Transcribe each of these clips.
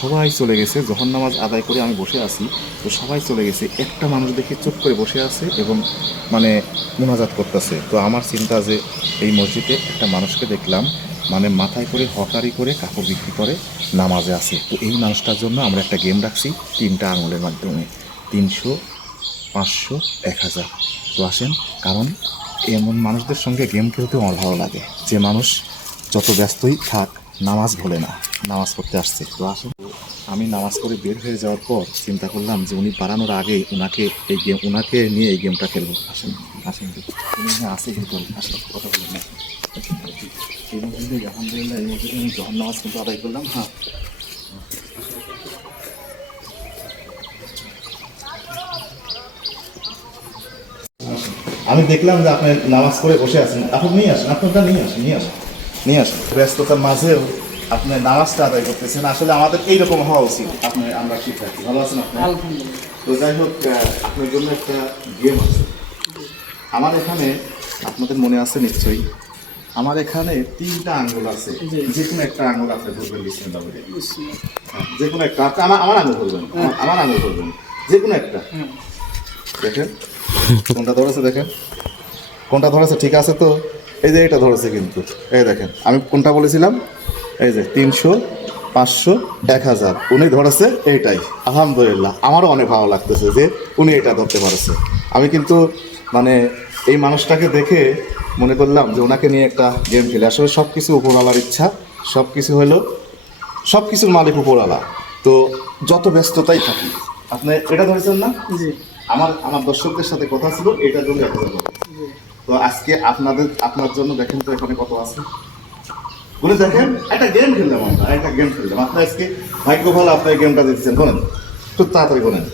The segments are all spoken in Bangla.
সবাই চলে গেছে, জোহর নামাজ আদায় করে আমি বসে আছি, তো সবাই চলে গেছে, একটা মানুষ দেখি চুপ করে বসে আছে এবং মানে মোনাজাত করতেছে। তো আমার চিন্তা যে এই মসজিদে একটা মানুষকে দেখলাম মানে মাথায় করে হকারি করে কাপড় বিক্রি করে নামাজে আছে। তো এই মানুষটার জন্য আমরা একটা গেম রাখছি 3টা আঙুলের মাধ্যমে, 300, 500, 1000। তো আসেন, কারণ এমন মানুষদের সঙ্গে গেম খেলতে আমার ভালো লাগে, যে মানুষ যত ব্যস্তই থাক নামাজ ভোলে না, নামাজ পড়তে আসছে। তো আসেন, আমি নামাজ করে বের হয়ে যাওয়ার পর চিন্তা করলাম যে উনি বাড়ানোর আগে ওনাকে নিয়ে এই গেমটা খেলবো। আসেন আসেন, উনি আসে কিন্তু, আসেন কথা বলেন না। এই মসজিদে আলহামদুলিল্লাহ, এই মসজিদে আমি জোহর নামাজ কিন্তু আদায় করলাম। হ্যাঁ, আমি দেখলাম যে আপনি নামাজ করে বসে আছেন, আপনি নিয়ে আসেন, আপনারটা নিয়ে আসেন। ব্যস্ততার মাঝেও আপনি নামাজটা আদায় করতেছেন, আসলে আমাদের এইরকম হওয়া উচিত। আমরা ঠিক থাকি, ভালো আছেন আপনি? তো যাই হোক, আপনার জন্য একটা গেম আছে আমার এখানে, আপনাদের মনে আছে নিশ্চয়ই। আমার এখানে 3টা আঙ্গুল আছে, যে কোনো একটা আঙ্গুল আপনি ধরবেন, বিসমিল্লাহ বলে। যে কোনো একটা, আমার আঙ্গুল ধরবেন, আমার আঙ্গুল ধরবেন, যে কোনো একটা। দেখেন কোনটা ধরেছে, দেখেন কোনটা ধরেছে, ঠিক আছে তো? এই যে এটা ধরেছে কিন্তু, এই দেখেন আমি কোনটা বলেছিলাম, এই যে 300, 500, 1000 উনি ধরেছে এইটাই। আলহামদুলিল্লাহ, আমারও অনেক ভালো লাগতেছে যে উনি এটা ধরতে পারছে। আমি কিন্তু মানে এই মানুষটাকে দেখে মনে করলাম যে ওনাকে নিয়ে একটা গেম খেলে। আসলে সব কিছু উপরওয়ালার ইচ্ছা, সব কিছু হলো, সব কিছুর মালিক উপরওয়ালা। তো যত ব্যস্ততাই থাকি, আপনি এটা ধরেছেন না? আমার দর্শকদের সাথে কথা ছিল এটার জন্য 1000 টাকা। তো আজকে আপনার জন্য দেখেন তো এখানে কত আছে বলে, দেখেন একটা গেম খেললাম, আপনার আজকে ভাগ্য ভালো, আপনার গেমটা দিচ্ছেন। বলেন একটু তাড়াতাড়ি বলেন,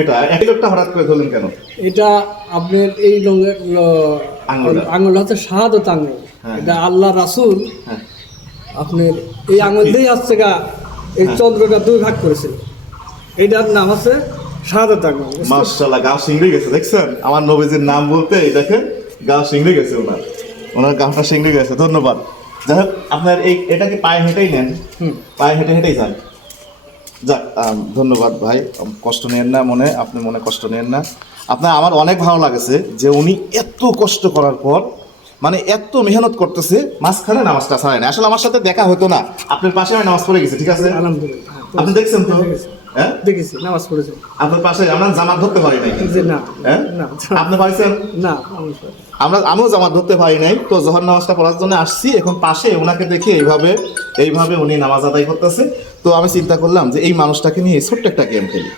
এটা একই লোকটা হঠাৎ করে ধরলেন কেন? এটা আপনার এই আঙুল হচ্ছে শাহাদত আঙুল। এটা আল্লাহ রাসূল আপনার এই আঙুল দিয়ে হচ্ছে এই চন্দ্রটা 2 ভাগ করেছিল। এটার নাম হচ্ছে শাহাদত আঙুল। মাশাআল্লাহ, গা শিংড়ে গেছে, দেখছেন আমার নবীজির নাম বলতে এই দেখেন গা শিংড়ে গেছে, ওনার গাটা শিংড়ে গেছে। ধন্যবাদ। যাই হোক, আপনার এটাকে পায়ে হেঁটেই নেন, পায়ে হেঁটেই যান। যাক, ধন্যবাদ ভাই, কষ্ট নেন না মনে, আপনি মনে কষ্ট নেন না। আমার অনেক ভালো লাগেছে যে উনি এত কষ্ট করার পর মানে এত মেহনত করতেছে, মাঝখানে নামাজটা ছাড়ায় না। আসলে আমার সাথে দেখা হতো না, আপনার পাশে আমি নামাজ পড়ে গেছি, ঠিক আছে? আলহামদুলিল্লাহ, আপনি দেখছেন তো? হ্যাঁ দেখেছি, নামাজ পড়েছি আপনার পাশে। আমরা জামাত ধরতে পারি নাই, না। হ্যাঁ আপনি পাইছেন না? আমিও জামাত ধরতে পারি নাই। তো জোহর নামাজটা পড়ার জন্য আসছি, এখন পাশে ওনাকে দেখে এইভাবে উনি নামাজ আদায় করতেছে। তো আমি চিন্তা করলাম যে এই মানুষটাকে নিয়ে ছোট্ট একটা গেম খেলি।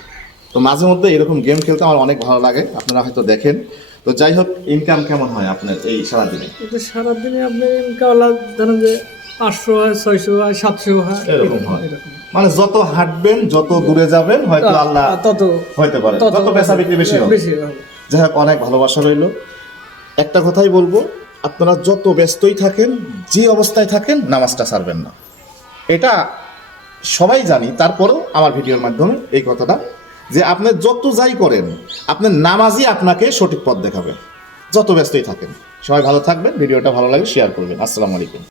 তো মাঝে মধ্যে এরকম গেম খেলতে আমার অনেক ভালো লাগে, আপনারা হয়তো দেখেন। তো যাই হোক, ইনকাম কেমন হয় আপনার এই সারাদিনে? সারাদিনে আপনার ইনকাম ধরেন যে 500 হয়, 600 হয়, 700 হয়, এরকম হয়। মানে যত হাঁটবেন, যত দূরে যাবেন, হয়তো আল্লাহ তত হইতে পারে, তত বেচা বিক্রি বেশি হবে। যাই হোক, অনেক ভালোবাসা রইল। একটা কথাই বলবো, আপনারা যত ব্যস্তই থাকেন, যে অবস্থায় থাকেন, নামাজটা ছাড়বেন না। এটা সবাই জানি, তারপরেও আমার ভিডিওর মাধ্যমে এই কথাটা, যে আপনি যত যাই করেন, আপনার নামাজই আপনাকে সঠিক পথ দেখাবে, যত ব্যস্তই থাকেন। সবাই ভালো থাকবেন, ভিডিওটা ভালো লাগে শেয়ার করবেন। আসসালামু আলাইকুম।